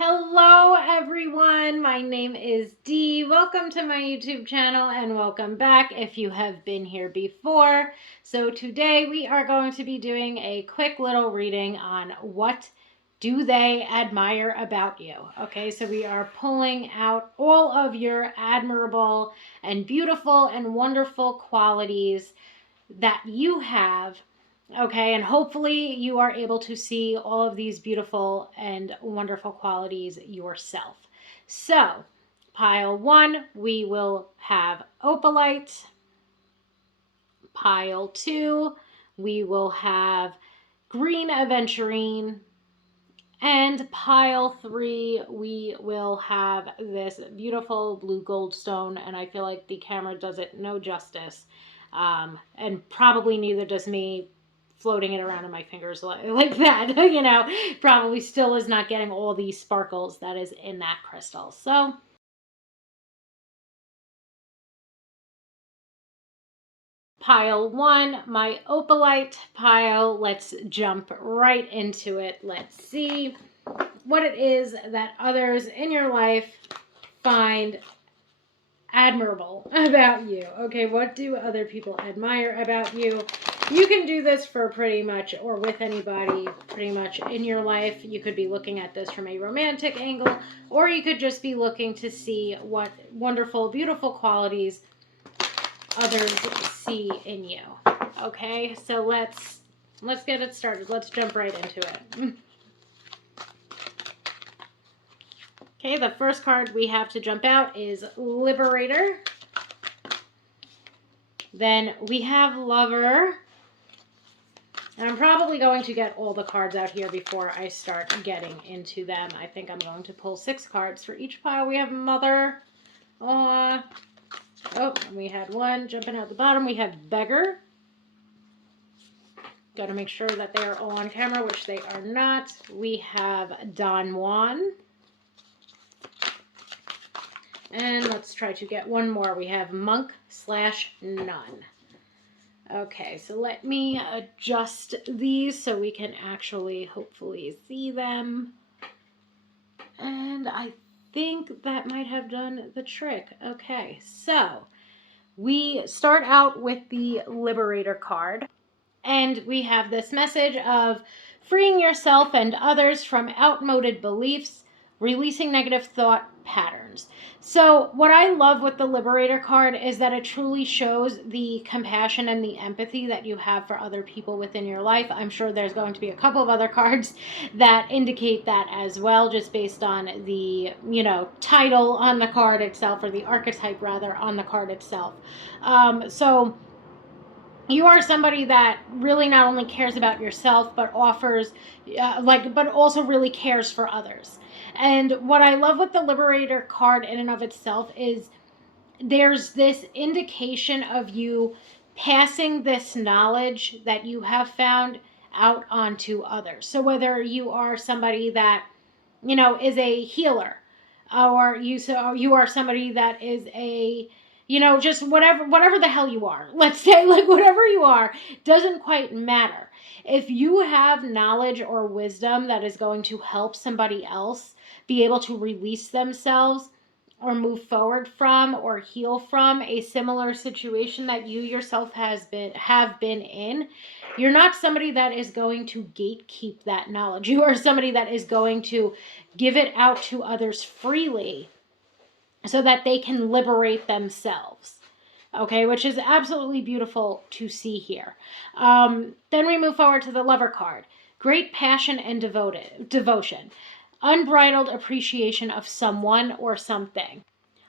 Hello everyone, my name is Dee. Welcome to my YouTube channel and welcome back if you have been here before. So today we are going to be doing a quick little reading on what do they admire about you. Okay, so we are pulling out all of your admirable and beautiful and wonderful qualities that you have. Okay, and hopefully you are able to see all of these beautiful and wonderful qualities yourself. So, pile one, we will have opalite. Pile two, we will have green aventurine. And pile three, we will have this beautiful blue goldstone, and I feel like the camera does it no justice. And probably neither does me floating it around in my fingers like that, probably still is not getting all these sparkles that is in that crystal. So pile one, my opalite pile, let's jump right into it. Let's see what it is that others in your life find admirable about you. Okay, what do other people admire about you? You can do this for pretty much, or with anybody pretty much in your life. You could be looking at this from a romantic angle, or you could just be looking to see what wonderful, beautiful qualities others see in you. Okay, so let's get it started. Let's jump right into it. Okay, the first card we have to jump out is Liberator. Then we have Lover. And I'm probably going to get all the cards out here before I start getting into them. I think I'm going to pull 6 cards for each pile. We have Mother. Oh, we had one jumping out the bottom. We have Beggar. Got to make sure that they are all on camera, which they are not. We have Don Juan. And let's try to get one more. We have Monk/Nun. Okay, so let me adjust these so we can actually hopefully see them. And I think that might have done the trick. Okay, so we start out with the Liberator card. And we have this message of freeing yourself and others from outmoded beliefs, releasing negative thought patterns. So what I love with the Liberator card is that it truly shows the compassion and the empathy that you have for other people within your life. I'm sure there's going to be a couple of other cards that indicate that as well, just based on the, title on the card itself, or the archetype rather on the card itself. So you are somebody that really not only cares about yourself, but offers, but also really cares for others. And what I love with the Liberator card in and of itself is there's this indication of you passing this knowledge that you have found out onto others. So whether you are somebody that, is a healer, or you are somebody that is a, just whatever the hell you are, let's say, like whatever you are, doesn't quite matter. If you have knowledge or wisdom that is going to help somebody else be able to release themselves or move forward from or heal from a similar situation that you yourself have been in, you're not somebody that is going to gatekeep that knowledge. You are somebody that is going to give it out to others freely so that they can liberate themselves. Okay, which is absolutely beautiful to see here. Then we move forward to the Lover card. Great passion and devotion. Unbridled appreciation of someone or something.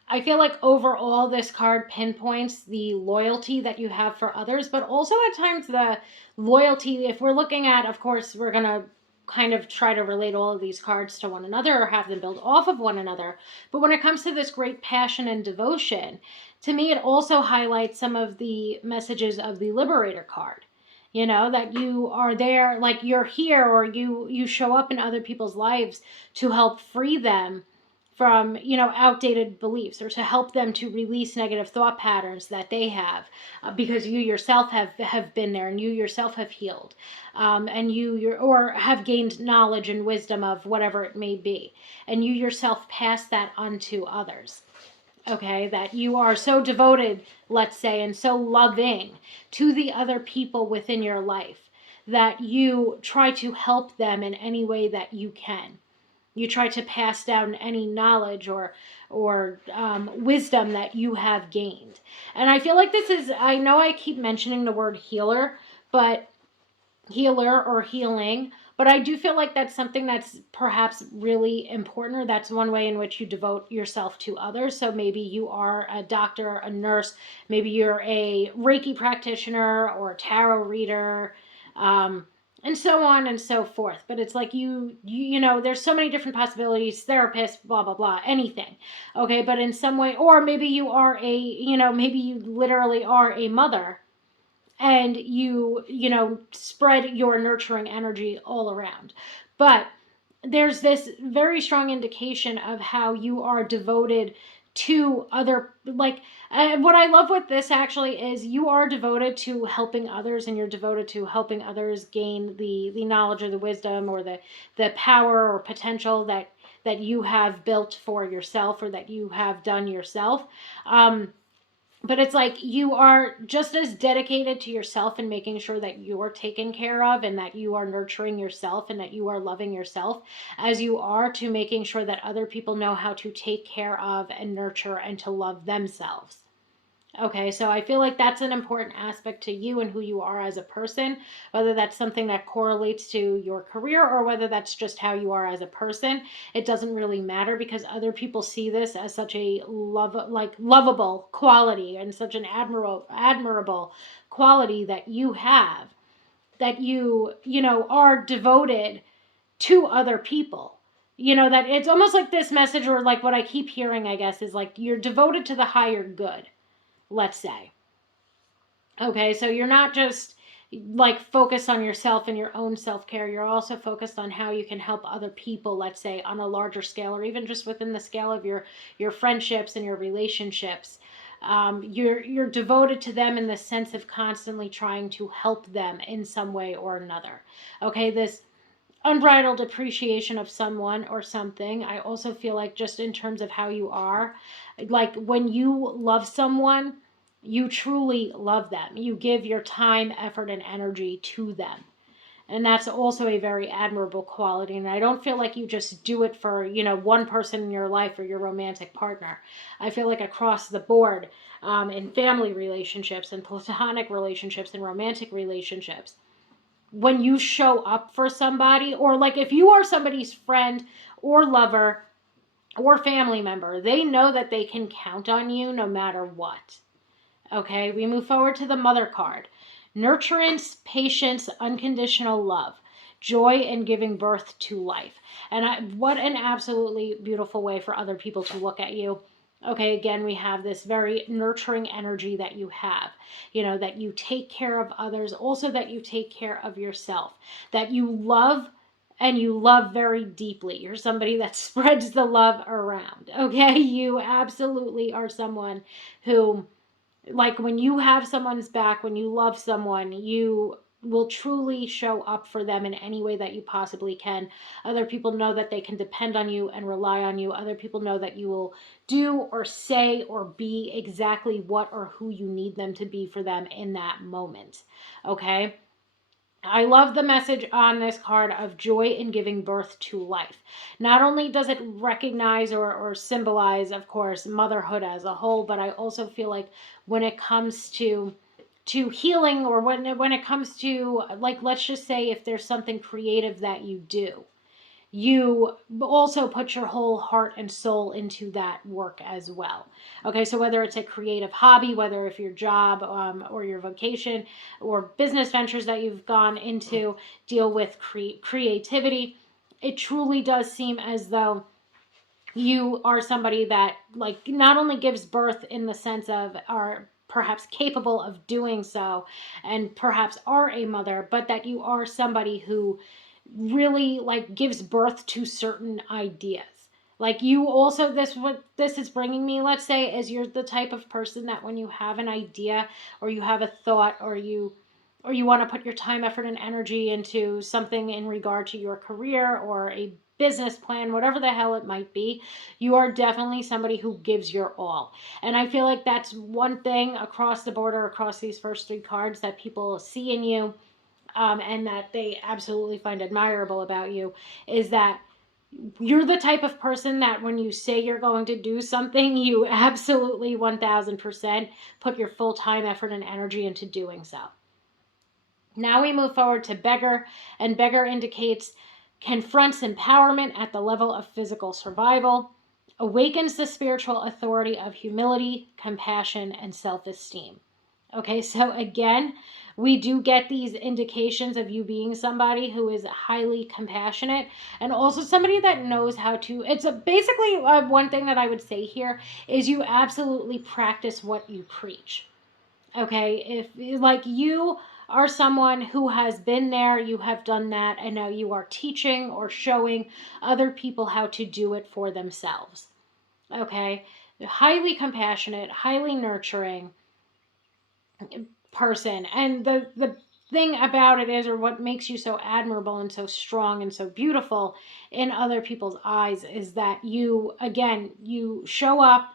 I feel like overall this card pinpoints the loyalty that you have for others, but also at times the loyalty, if we're looking at, of course, we're going to kind of try to relate all of these cards to one another or have them build off of one another. But when it comes to this great passion and devotion, to me, it also highlights some of the messages of the Liberator card. That you are there, like you're here, or you show up in other people's lives to help free them outdated beliefs, or to help them to release negative thought patterns that they have, because you yourself have been there, and you yourself have healed, and or have gained knowledge and wisdom of whatever it may be, and you yourself pass that on to others. Okay, that you are so devoted, let's say, and so loving to the other people within your life, that you try to help them in any way that you can. You try to pass down any knowledge or wisdom that you have gained. And I feel like I know I keep mentioning the word healer, but healer or healing, but I do feel like that's something that's perhaps really important, or that's one way in which you devote yourself to others. So maybe you are a doctor, a nurse, maybe you're a Reiki practitioner or a tarot reader, and so on and so forth. But it's like there's so many different possibilities, therapist, blah, blah, blah, anything. Okay, but in some way, or maybe you are maybe you literally are a mother, and you spread your nurturing energy all around. But there's this very strong indication of how you are devoted to other, like, what I love with this actually is you are devoted to helping others, and you're devoted to helping others gain the knowledge or the wisdom or the power or potential that you have built for yourself, or that you have done yourself. But it's like you are just as dedicated to yourself and making sure that you're taken care of, and that you are nurturing yourself, and that you are loving yourself, as you are to making sure that other people know how to take care of and nurture and to love themselves. Okay, so I feel like that's an important aspect to you and who you are as a person, whether that's something that correlates to your career or whether that's just how you are as a person. It doesn't really matter, because other people see this as such a lovable quality, and such an admirable quality that you have, that you are devoted to other people. That it's almost like this message, or like what I keep hearing, I guess, is like you're devoted to the higher good, let's say. Okay, so you're not just like focused on yourself and your own self-care. You're also focused on how you can help other people, let's say, on a larger scale, or even just within the scale of your friendships and your relationships. You're devoted to them in the sense of constantly trying to help them in some way or another. Okay, this unbridled appreciation of someone or something. I also feel like, just in terms of how you are, like when you love someone, you truly love them. You give your time, effort, and energy to them. And that's also a very admirable quality. And I don't feel like you just do it for, one person in your life or your romantic partner. I feel like across the board, in family relationships and platonic relationships and romantic relationships, when you show up for somebody, or like if you are somebody's friend or lover or family member, they know that they can count on you no matter what. Okay, we move forward to the mother card. Nurturance, patience, unconditional love, joy in giving birth to life. And what an absolutely beautiful way for other people to look at you. Okay, again, we have this very nurturing energy that you have, that you take care of others, also that you take care of yourself, that you love, and you love very deeply. You're somebody that spreads the love around. Okay, you absolutely are someone who, like, when you have someone's back, when you love someone, you will truly show up for them in any way that you possibly can. Other people know that they can depend on you and rely on you. Other people know that you will do or say or be exactly what or who you need them to be for them in that moment. Okay? I love the message on this card of joy in giving birth to life. Not only does it recognize or symbolize, of course, motherhood as a whole, but I also feel like when it comes to healing, or when it comes to, like, let's just say if there's something creative that you do, you also put your whole heart and soul into that work as well. Okay, so whether it's a creative hobby, whether if your job or your vocation or business ventures that you've gone into deal with creativity, it truly does seem as though you are somebody that, like, not only gives birth in the sense of are perhaps capable of doing so, and perhaps are a mother, but that you are somebody who really, like, gives birth to certain ideas. Like you also, what this is bringing me, let's say, is you're the type of person that when you have an idea or you have a thought or you want to put your time, effort, and energy into something in regard to your career or a business plan, whatever the hell it might be, you are definitely somebody who gives your all. And I feel like that's one thing across the border, across these first three cards that people see in you, and that they absolutely find admirable about you, is that you're the type of person that when you say you're going to do something, you absolutely 1000% put your full time, effort, and energy into doing so. Now we move forward to beggar, and beggar indicates confronts empowerment at the level of physical survival, awakens the spiritual authority of humility, compassion, and self-esteem. Okay, so again, we do get these indications of you being somebody who is highly compassionate and also somebody that knows how to, it's basically one thing that I would say here is you absolutely practice what you preach. Okay, if like you are someone who has been there, you have done that, and now you are teaching or showing other people how to do it for themselves. Okay, highly compassionate, highly nurturing person. And the thing about it is, or what makes you so admirable and so strong and so beautiful in other people's eyes, is that you, again, you show up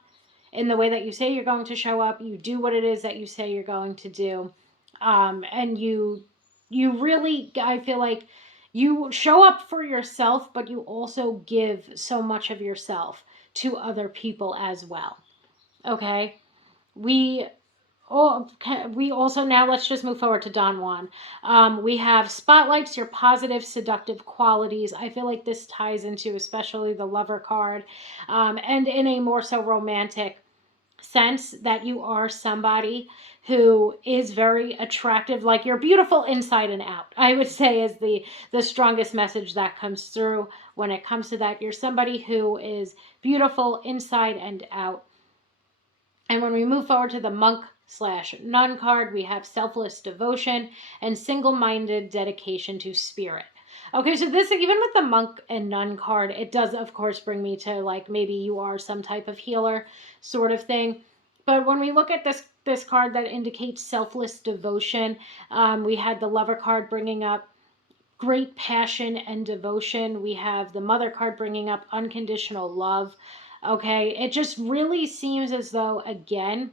in the way that you say you're going to show up. You do what it is that you say you're going to do. And you really, I feel like you show up for yourself, but you also give so much of yourself to other people as well. Okay. We we also, now let's just move forward to Don Juan. We have spotlights your positive, seductive qualities. I feel like this ties into especially the lover card, and in a more so romantic sense, that you are somebody who is very attractive. Like you're beautiful inside and out, I would say, is the strongest message that comes through when it comes to that. You're somebody who is beautiful inside and out. And when we move forward to the monk/nun card, we have selfless devotion and single-minded dedication to spirit. Okay, so this, even with the monk and nun card, it does, of course, bring me to like maybe you are some type of healer sort of thing. But when we look at this card that indicates selfless devotion, we had the lover card bringing up great passion and devotion. We have the mother card bringing up unconditional love. Okay, it just really seems as though, again,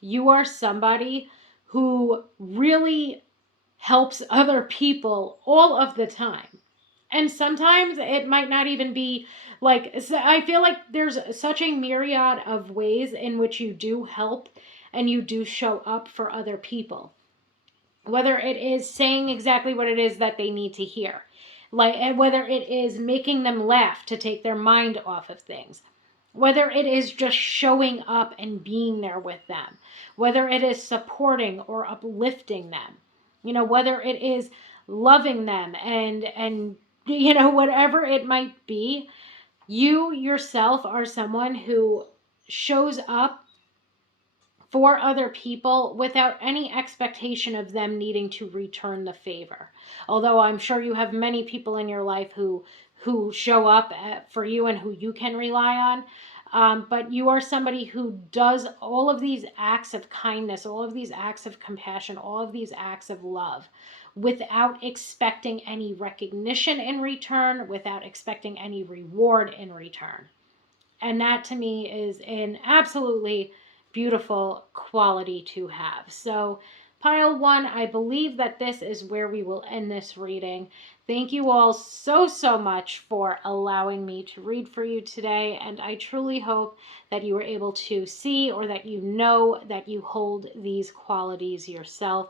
you are somebody who really helps other people all of the time. And sometimes it might not even be like, I feel like there's such a myriad of ways in which you do help and you do show up for other people. Whether it is saying exactly what it is that they need to hear, like, and whether it is making them laugh to take their mind off of things, whether it is just showing up and being there with them, whether it is supporting or uplifting them, whether it is loving them and whatever it might be, you yourself are someone who shows up for other people without any expectation of them needing to return the favor. Although I'm sure you have many people in your life who show up for you and who you can rely on. But you are somebody who does all of these acts of kindness, all of these acts of compassion, all of these acts of love without expecting any recognition in return, without expecting any reward in return. And that to me is an absolutely beautiful quality to have. So pile one, I believe that this is where we will end this reading. Thank you all so, so much for allowing me to read for you today. And I truly hope that you were able to see, or that you know that you hold these qualities yourself.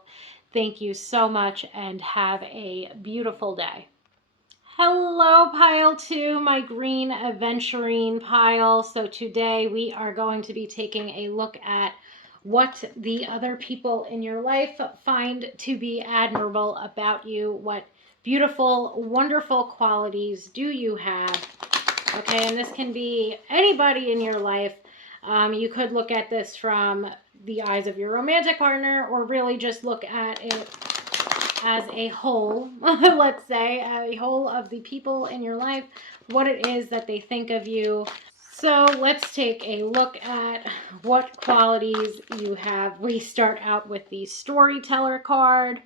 Thank you so much and have a beautiful day. Hello, pile two, my green aventurine pile. So today we are going to be taking a look at what the other people in your life find to be admirable about you. What beautiful, wonderful qualities do you have? Okay, and this can be anybody in your life. You could look at this from the eyes of your romantic partner, or really just look at it as a whole, let's say, a whole of the people in your life, what it is that they think of you. So let's take a look at what qualities you have. We start out with the storyteller card.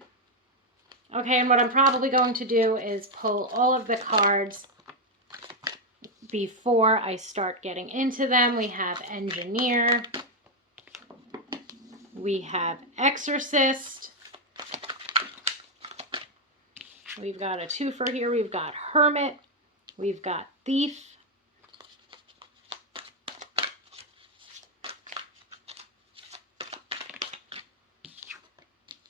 Okay, and what I'm probably going to do is pull all of the cards before I start getting into them. We have engineer. We have exorcist. We've got a twofer here. We've got hermit. We've got thief.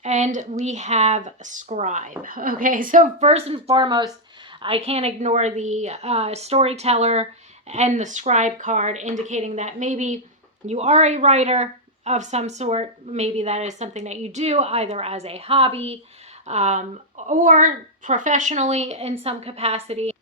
And we have scribe. Okay, so first and foremost, I can't ignore the storyteller and the scribe card, indicating that maybe you are a writer of some sort. Maybe that is something that you do either as a hobby or professionally in some capacity.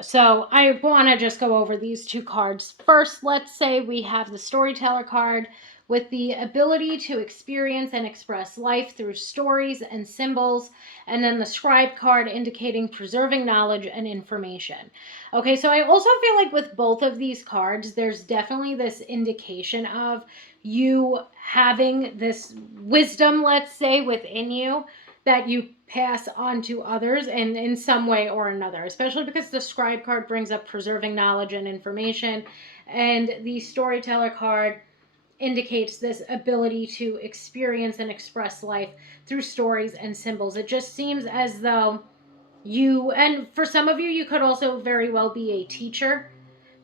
So I want to just go over these two cards. First, let's say we have the storyteller card with the ability to experience and express life through stories and symbols, and then the scribe card indicating preserving knowledge and information. Okay, so I also feel like with both of these cards, there's definitely this indication of you having this wisdom, let's say, within you that you pass on to others in some way or another, especially because the scribe card brings up preserving knowledge and information, and the storyteller card indicates this ability to experience and express life through stories and symbols. It just seems as though you, and for some of you, you could also very well be a teacher,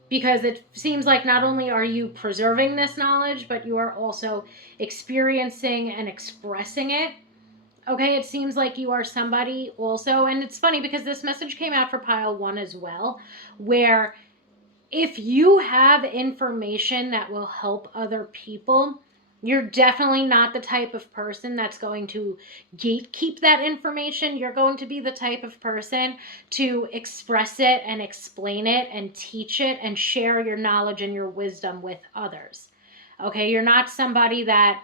because it seems like not only are you preserving this knowledge, but you are also experiencing and expressing it. Okay, it seems like you are somebody also, and it's funny because this message came out for pile 1 as well, where if you have information that will help other people, you're definitely not the type of person that's going to gatekeep that information. You're going to be the type of person to express it and explain it and teach it and share your knowledge and your wisdom with others. Okay, you're not somebody that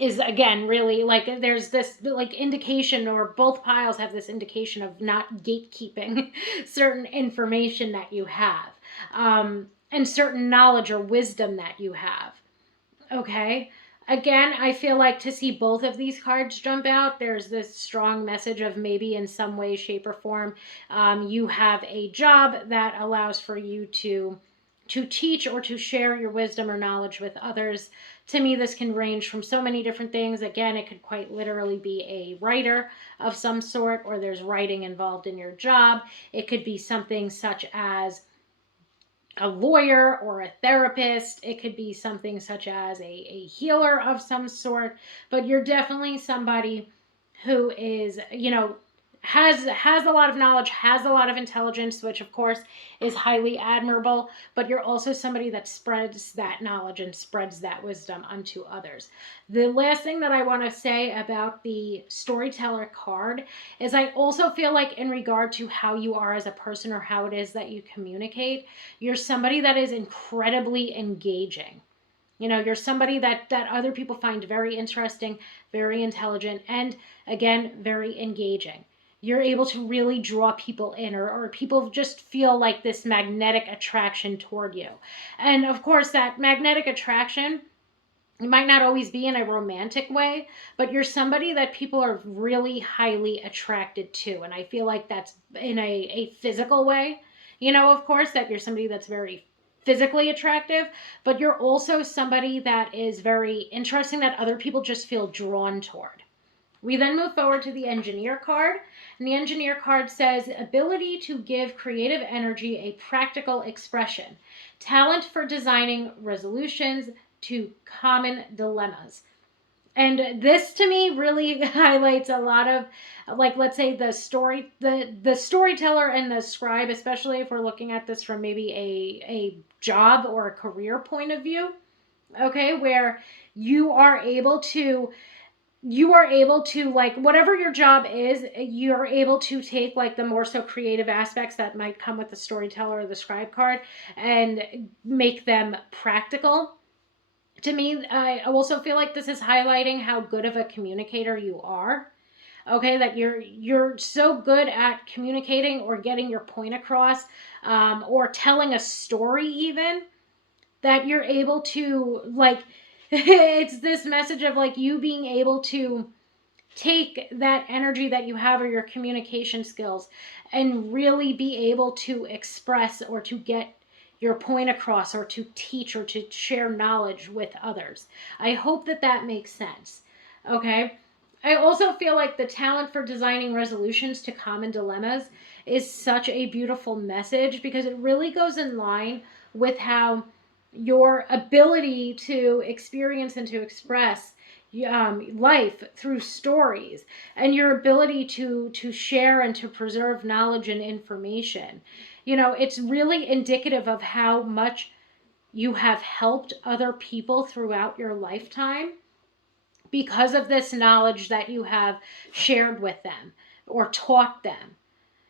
is, again, really like, there's this like indication, or both piles have this indication of not gatekeeping certain information that you have, and certain knowledge or wisdom that you have. Okay, again, I feel like to see both of these cards jump out, there's this strong message of maybe in some way, shape, or form, you have a job that allows for you to teach or to share your wisdom or knowledge with others. To me, this can range from so many different things. Again, it could quite literally be a writer of some sort, or there's writing involved in your job. It could be something such as a lawyer or a therapist. It could be something such as a healer of some sort. But you're definitely somebody who is, has a lot of knowledge, has a lot of intelligence, which of course is highly admirable, but you're also somebody that spreads that knowledge and spreads that wisdom unto others. The last thing that I want to say about the storyteller card is I also feel like, in regard to how you are as a person or how it is that you communicate, you're somebody that is incredibly engaging. You're somebody that other people find very interesting, very intelligent, and again, very engaging. You're able to really draw people in, or people just feel like this magnetic attraction toward you. And of course, that magnetic attraction, it might not always be in a romantic way, but you're somebody that people are really highly attracted to. And I feel like that's in a physical way, of course, that you're somebody that's very physically attractive, but you're also somebody that is very interesting, that other people just feel drawn toward. We then move forward to the engineer card, and the engineer card says ability to give creative energy a practical expression, talent for designing resolutions to common dilemmas. And this to me really highlights a lot of, like, let's say the storyteller and the scribe, especially if we're looking at this from maybe a job or a career point of view. Okay, where you are able to, like, whatever your job is, you're able to take like the more so creative aspects that might come with the storyteller or the scribe card and make them practical. To me, I also feel like this is highlighting how good of a communicator you are. Okay, that you're so good at communicating or getting your point across, or telling a story even, that you're able to, like, it's this message of like you being able to take that energy that you have or your communication skills and really be able to express or to get your point across or to teach or to share knowledge with others. I hope that that makes sense. Okay. I also feel like the talent for designing resolutions to common dilemmas is such a beautiful message because it really goes in line with how your ability to experience and to express life through stories, and your ability to share and to preserve knowledge and information. It's really indicative of how much you have helped other people throughout your lifetime because of this knowledge that you have shared with them or taught them,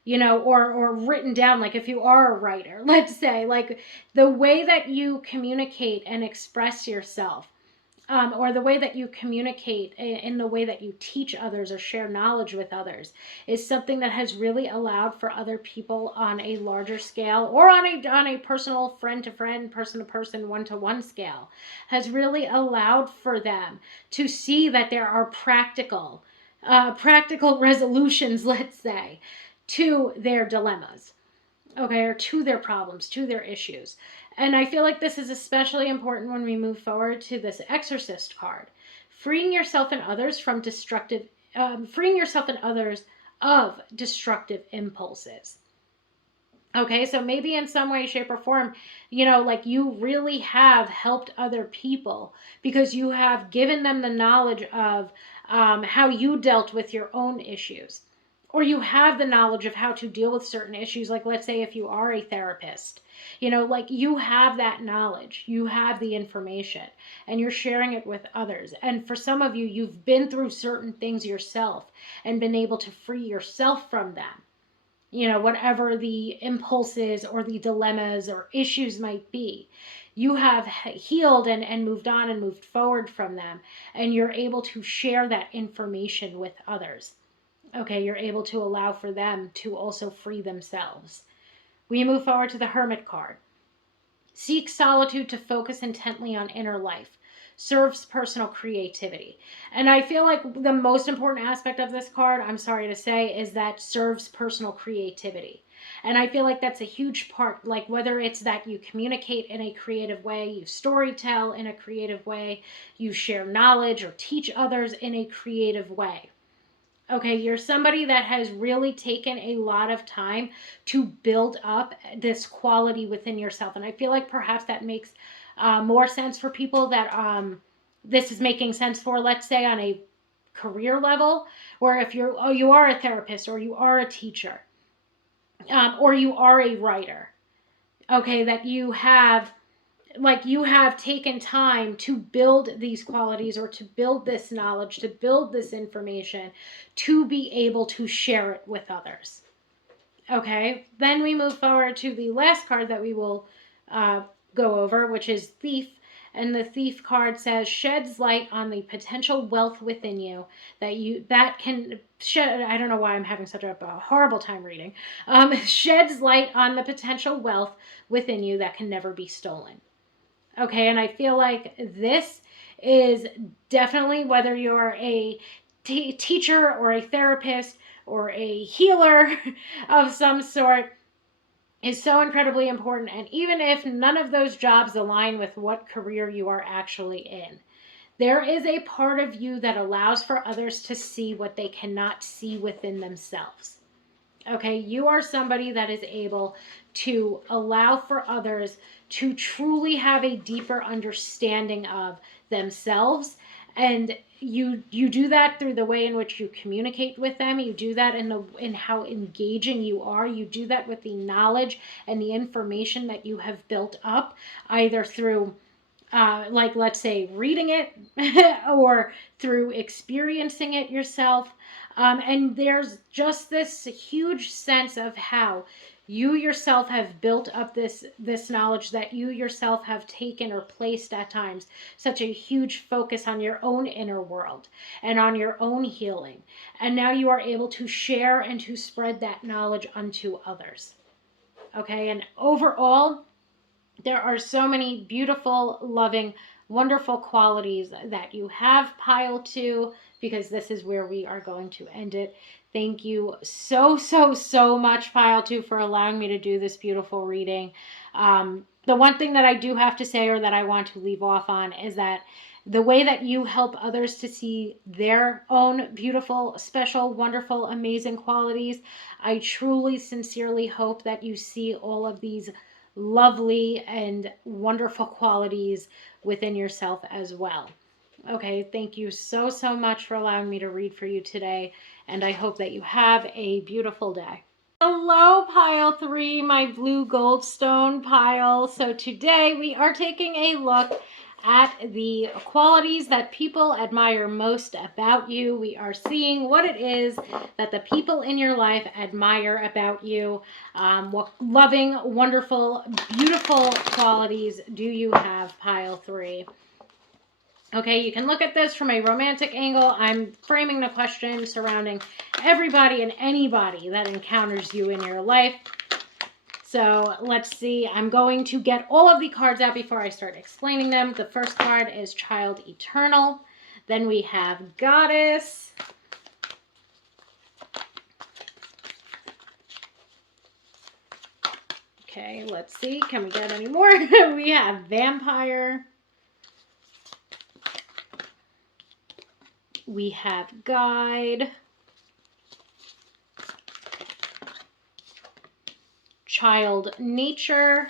or written down. Like if you are a writer, let's say, like the way that you communicate and express yourself, or the way that you communicate in the way that you teach others or share knowledge with others, is something that has really allowed for other people on a larger scale, or on a personal friend to friend, person to person, one to one scale, has really allowed for them to see that there are practical resolutions, let's say, to their dilemmas, okay, or to their problems, to their issues. And I feel like this is especially important when we move forward to this exorcist card. Freeing yourself and others from freeing yourself and others of destructive impulses. Okay, so maybe in some way, shape, or form, like you really have helped other people because you have given them the knowledge of how you dealt with your own issues. Or you have the knowledge of how to deal with certain issues. Like, let's say if you are a therapist, like you have that knowledge, you have the information, and you're sharing it with others. And for some of you, you've been through certain things yourself and been able to free yourself from them, whatever the impulses or the dilemmas or issues might be. You have healed and moved on and moved forward from them, and you're able to share that information with others. Okay, you're able to allow for them to also free themselves. We move forward to the Hermit card. Seek solitude to focus intently on inner life. Serves personal creativity. And I feel like the most important aspect of this card, I'm sorry to say, is that serves personal creativity. And I feel like that's a huge part, like whether it's that you communicate in a creative way, you storytell in a creative way, you share knowledge or teach others in a creative way. Okay, you're somebody that has really taken a lot of time to build up this quality within yourself. And I feel like perhaps that makes more sense for people that this is making sense for, let's say, on a career level, where if you are a therapist, or you are a teacher, or you are a writer, okay, that you have taken time to build these qualities, or to build this knowledge, to build this information, to be able to share it with others. Okay, then we move forward to the last card that we will go over, which is Thief. And the Thief card says, sheds light on the potential wealth within you that can shed. I don't know why I'm having such a horrible time reading. Sheds light on the potential wealth within you that can never be stolen. Okay, and I feel like this is definitely, whether you're a teacher or a therapist or a healer of some sort, is so incredibly important. And even if none of those jobs align with what career you are actually in, there is a part of you that allows for others to see what they cannot see within themselves. Okay, you are somebody that is able to allow for others to truly have a deeper understanding of themselves. And you do that through the way in which you communicate with them. You do that in how engaging you are. You do that with the knowledge and the information that you have built up, either through like, let's say, reading it or through experiencing it yourself. And there's just this huge sense of how You yourself have built up this knowledge, that you yourself have taken or placed at times such a huge focus on your own inner world and on your own healing. And now you are able to share and to spread that knowledge unto others. Okay, and overall, there are so many beautiful, loving, wonderful qualities that you have, pile 2, because this is where we are going to end it. Thank you so, so, so much, pile 2, for allowing me to do this beautiful reading. The one thing that I do have to say, or that I want to leave off on, is that the way that you help others to see their own beautiful, special, wonderful, amazing qualities, I truly, sincerely hope that you see all of these lovely and wonderful qualities within yourself as well. Okay, thank you so, so much for allowing me to read for you today, and I hope that you have a beautiful day. Hello, pile 3, my blue goldstone pile. So today we are taking a look at the qualities that people admire most about you. We are seeing what it is that the people in your life admire about you. What loving, wonderful, beautiful qualities do you have, pile 3? Okay, you can look at this from a romantic angle. I'm framing the question surrounding everybody and anybody that encounters you in your life. So let's see. I'm going to get all of the cards out before I start explaining them. The first card is Child Eternal. Then we have Goddess. Okay, let's see. Can we get any more? We have Vampire. We have Guide, Child Nature,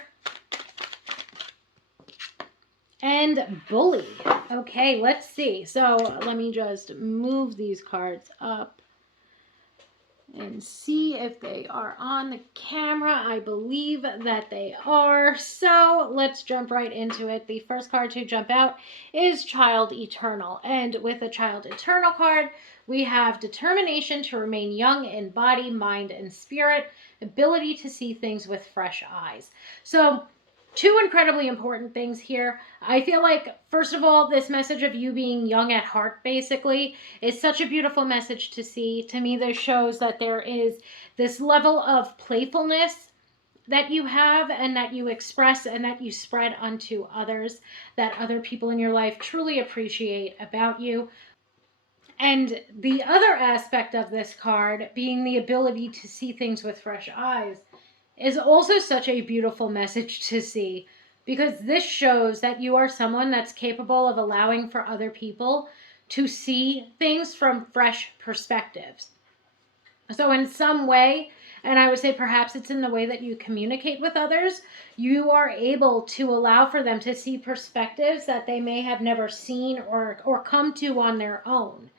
and Bully. Okay, let's see. So let me just move these cards up and see if they are on the camera. I believe that they are. So let's jump right into it. The first card to jump out is Child Eternal. And with the Child Eternal card, we have determination to remain young in body, mind, and spirit, ability to see things with fresh eyes. So two incredibly important things here. I feel like, first of all, this message of you being young at heart, basically, is such a beautiful message to see. To me, this shows that there is this level of playfulness that you have and that you express and that you spread unto others, that other people in your life truly appreciate about you. And the other aspect of this card, being the ability to see things with fresh eyes, is also such a beautiful message to see, because this shows that you are someone that's capable of allowing for other people to see things from fresh perspectives. So in some way, and I would say perhaps it's in the way that you communicate with others, you are able to allow for them to see perspectives that they may have never seen or come to on their own,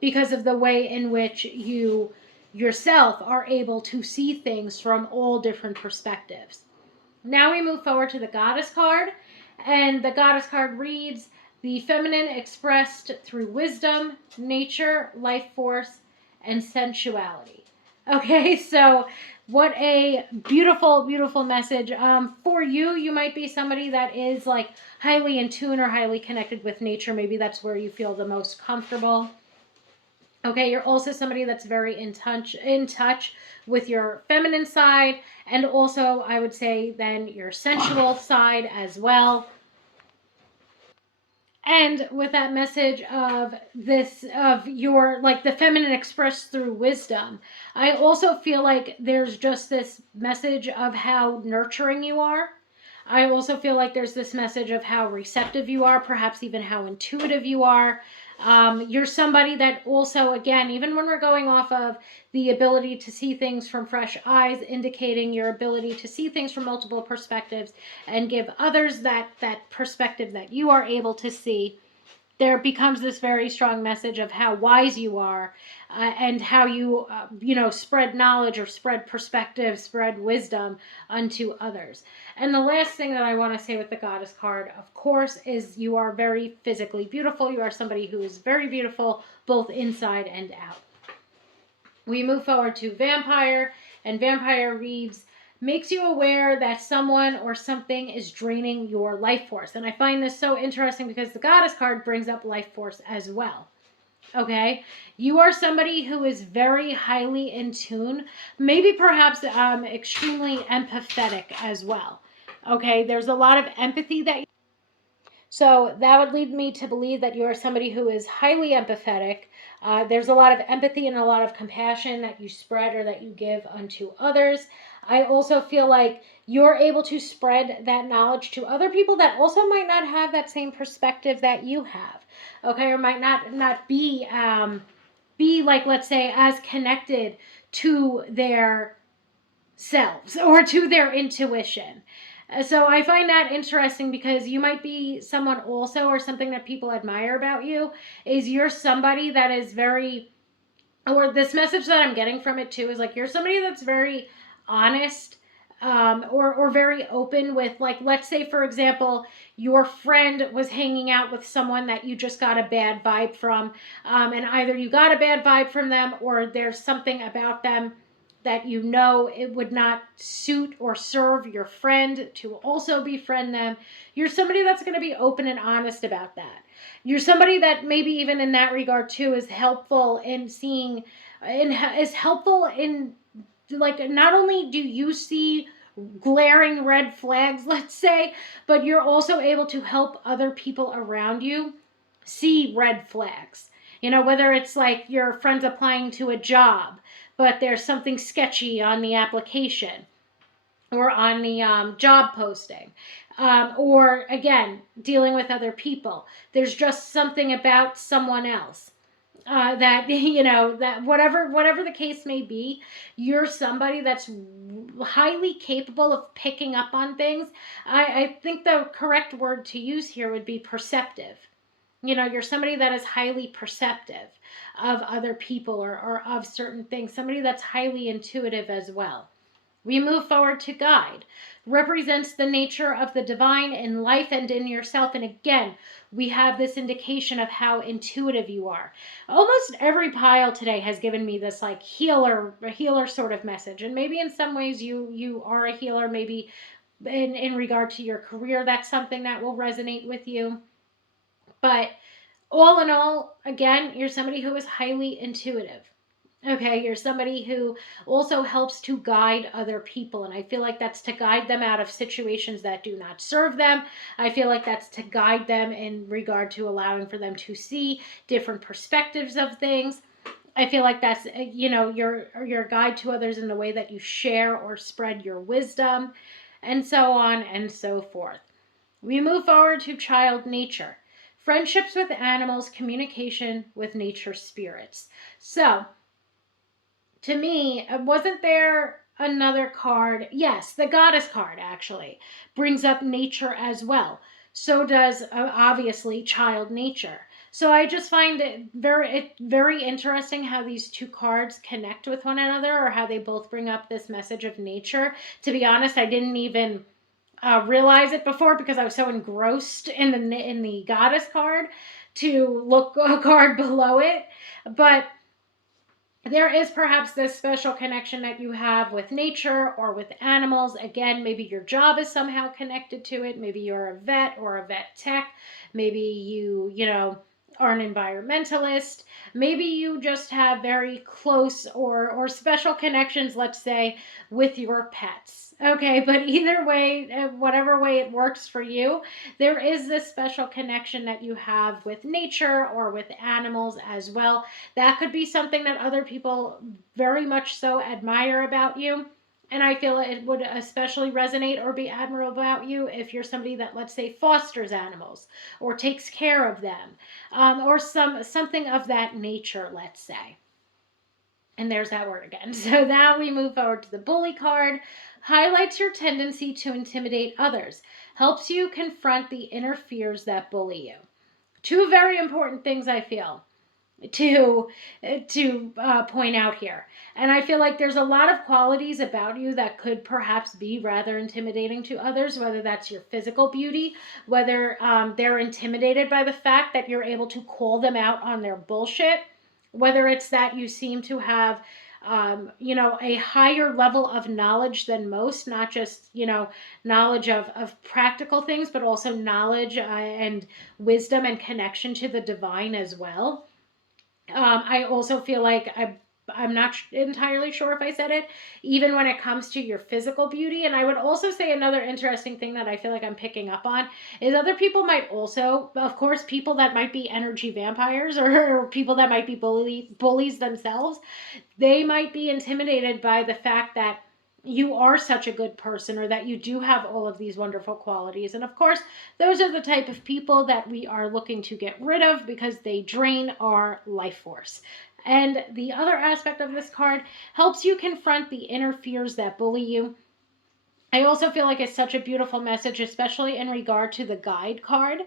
because of the way in which you yourself are able to see things from all different perspectives. Now we move forward to the Goddess card, and the Goddess card reads, the feminine expressed through wisdom, nature, life force, and sensuality. Okay, so what a beautiful, beautiful message. For you, you might be somebody that is like highly in tune or highly connected with nature. Maybe that's where you feel the most comfortable. Okay, you're also somebody that's very in touch with your feminine side, and also I would say then your sensual side as well. And with that message of your, like, the feminine expressed through wisdom, I also feel like there's just this message of how nurturing you are. I also feel like there's this message of how receptive you are, perhaps even how intuitive you are. You're somebody that also, again, even when we're going off of the ability to see things from fresh eyes, indicating your ability to see things from multiple perspectives and give others that perspective that you are able to see, there becomes this very strong message of how wise you are, and how you, spread knowledge or spread perspective, spread wisdom unto others. And the last thing that I want to say with the Goddess card, of course, is you are very physically beautiful. You are somebody who is very beautiful, both inside and out. We move forward to Vampire, and Vampire reads, makes you aware that someone or something is draining your life force. And I find this so interesting because the Goddess card brings up life force as well. Okay, you are somebody who is very highly in tune, maybe perhaps extremely empathetic as well. Okay, there's a lot of empathy that. So that would lead me to believe that you are somebody who is highly empathetic. There's a lot of empathy and a lot of compassion that you spread or that you give unto others. I also feel like you're able to spread that knowledge to other people that also might not have that same perspective that you have, okay, or might not be like, let's say, as connected to their selves or to their intuition. So I find that interesting because you might be someone also, or something that people admire about you is you're somebody that is very, or this message that I'm getting from it too is like you're somebody that's very honest, or very open with, like, let's say for example, your friend was hanging out with someone that you just got a bad vibe from, and either you got a bad vibe from them or there's something about them that you know it would not suit or serve your friend to also befriend them. You're somebody that's going to be open and honest about that. You're somebody that maybe even in that regard too is helpful in seeing, and is helpful in, like, not only do you see glaring red flags, let's say, but you're also able to help other people around you see red flags. You know, whether it's like your friend's applying to a job, but there's something sketchy on the application or on the job posting. Or again, dealing with other people. There's just something about someone else that you know, that whatever the case may be, you're somebody that's highly capable of picking up on things. I think the correct word to use here would be perceptive. You know, you're somebody that is highly perceptive of other people, or of certain things, somebody that's highly intuitive as well. We move forward to guide. Represents the nature of the divine in life and in yourself. And again, we have this indication of how intuitive you are. Almost every pile today has given me this like a healer sort of message. And maybe in some ways you are a healer. Maybe in regard to your career, that's something that will resonate with you. But all in all, again, you're somebody who is highly intuitive. Okay, you're somebody who also helps to guide other people. And I feel like that's to guide them out of situations that do not serve them. I feel like that's to guide them in regard to allowing for them to see different perspectives of things. I feel like that's, you know, your guide to others in the way that you share or spread your wisdom, and so on and so forth. We move forward to child nature. Friendships with animals, communication with nature spirits. So, to me, wasn't there another card? Yes, the Goddess card actually brings up nature as well. So does obviously child nature. So I just find it very interesting how these two cards connect with one another, or how they both bring up this message of nature. To be honest, I didn't even realize it before because I was so engrossed in the Goddess card to look a card below it. But there is perhaps this special connection that you have with nature or with animals. Again, maybe your job is somehow connected to it. Maybe you're a vet or a vet tech. Maybe you know, are an environmentalist. Maybe you just have very close or special connections, let's say, with your pets. Okay, but either way, whatever way it works for you, there is this special connection that you have with nature or with animals as well. That could be something that other people very much so admire about you. And I feel it would especially resonate or be admirable about you if you're somebody that, let's say, fosters animals or takes care of them, or something of that nature, let's say. And there's that word again. So now we move forward to the bully card. Highlights your tendency to intimidate others. Helps you confront the inner fears that bully you. Two very important things, I feel, to point out here. And I feel like there's a lot of qualities about you that could perhaps be rather intimidating to others, whether that's your physical beauty, whether they're intimidated by the fact that you're able to call them out on their bullshit, whether it's that you seem to have a higher level of knowledge than most, not just, knowledge of practical things, but also knowledge and wisdom and connection to the divine as well. I also feel like I'm not entirely sure if I said it, even when it comes to your physical beauty. And I would also say another interesting thing that I feel like I'm picking up on is other people might also, of course, people that might be energy vampires or people that might be bullies themselves, they might be intimidated by the fact that you are such a good person or that you do have all of these wonderful qualities. And of course, those are the type of people that we are looking to get rid of because they drain our life force. And the other aspect of this card helps you confront the inner fears that bully you. I also feel like it's such a beautiful message, especially in regard to the guide card,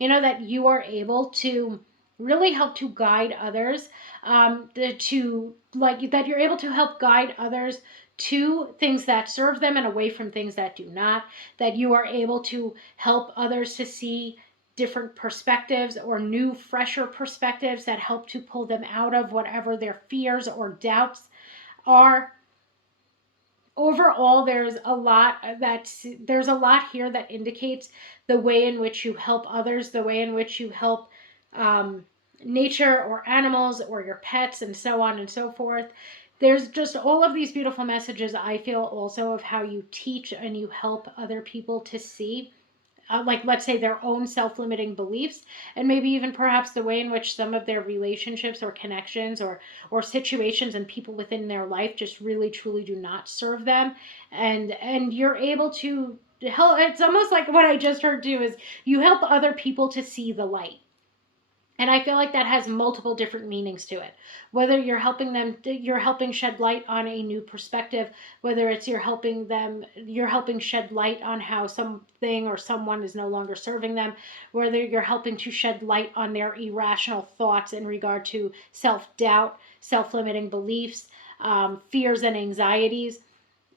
that you are able to really help to guide others, to like that you're able to help guide others to things that serve them and away from things that do not, that you are able to help others to see different perspectives or new, fresher perspectives that help to pull them out of whatever their fears or doubts are. Overall, there's a lot here that indicates the way in which you help others, the way in which you help um, nature or animals or your pets and so on and so forth. There's just all of these beautiful messages, I feel, also of how you teach and you help other people to see, like, let's say, their own self-limiting beliefs, and maybe even perhaps the way in which some of their relationships or connections or situations and people within their life just really truly do not serve them, and you're able to help. It's almost like what I just heard too is you help other people to see the light. And I feel like that has multiple different meanings to it. Whether you're helping shed light on a new perspective, whether it's you're helping shed light on how something or someone is no longer serving them, whether you're helping to shed light on their irrational thoughts in regard to self-doubt, self-limiting beliefs, fears and anxieties.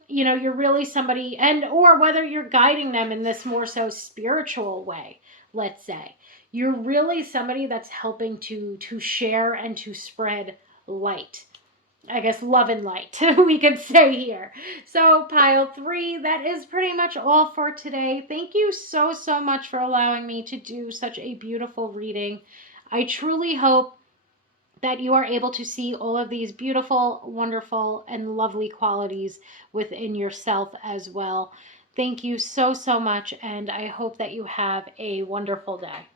You're really somebody, and or whether you're guiding them in this more so spiritual way, let's say, you're really somebody that's helping to share and to spread light. I guess love and light, we could say here. So pile 3, that is pretty much all for today. Thank you so, so much for allowing me to do such a beautiful reading. I truly hope that you are able to see all of these beautiful, wonderful, and lovely qualities within yourself as well. Thank you so, so much, and I hope that you have a wonderful day.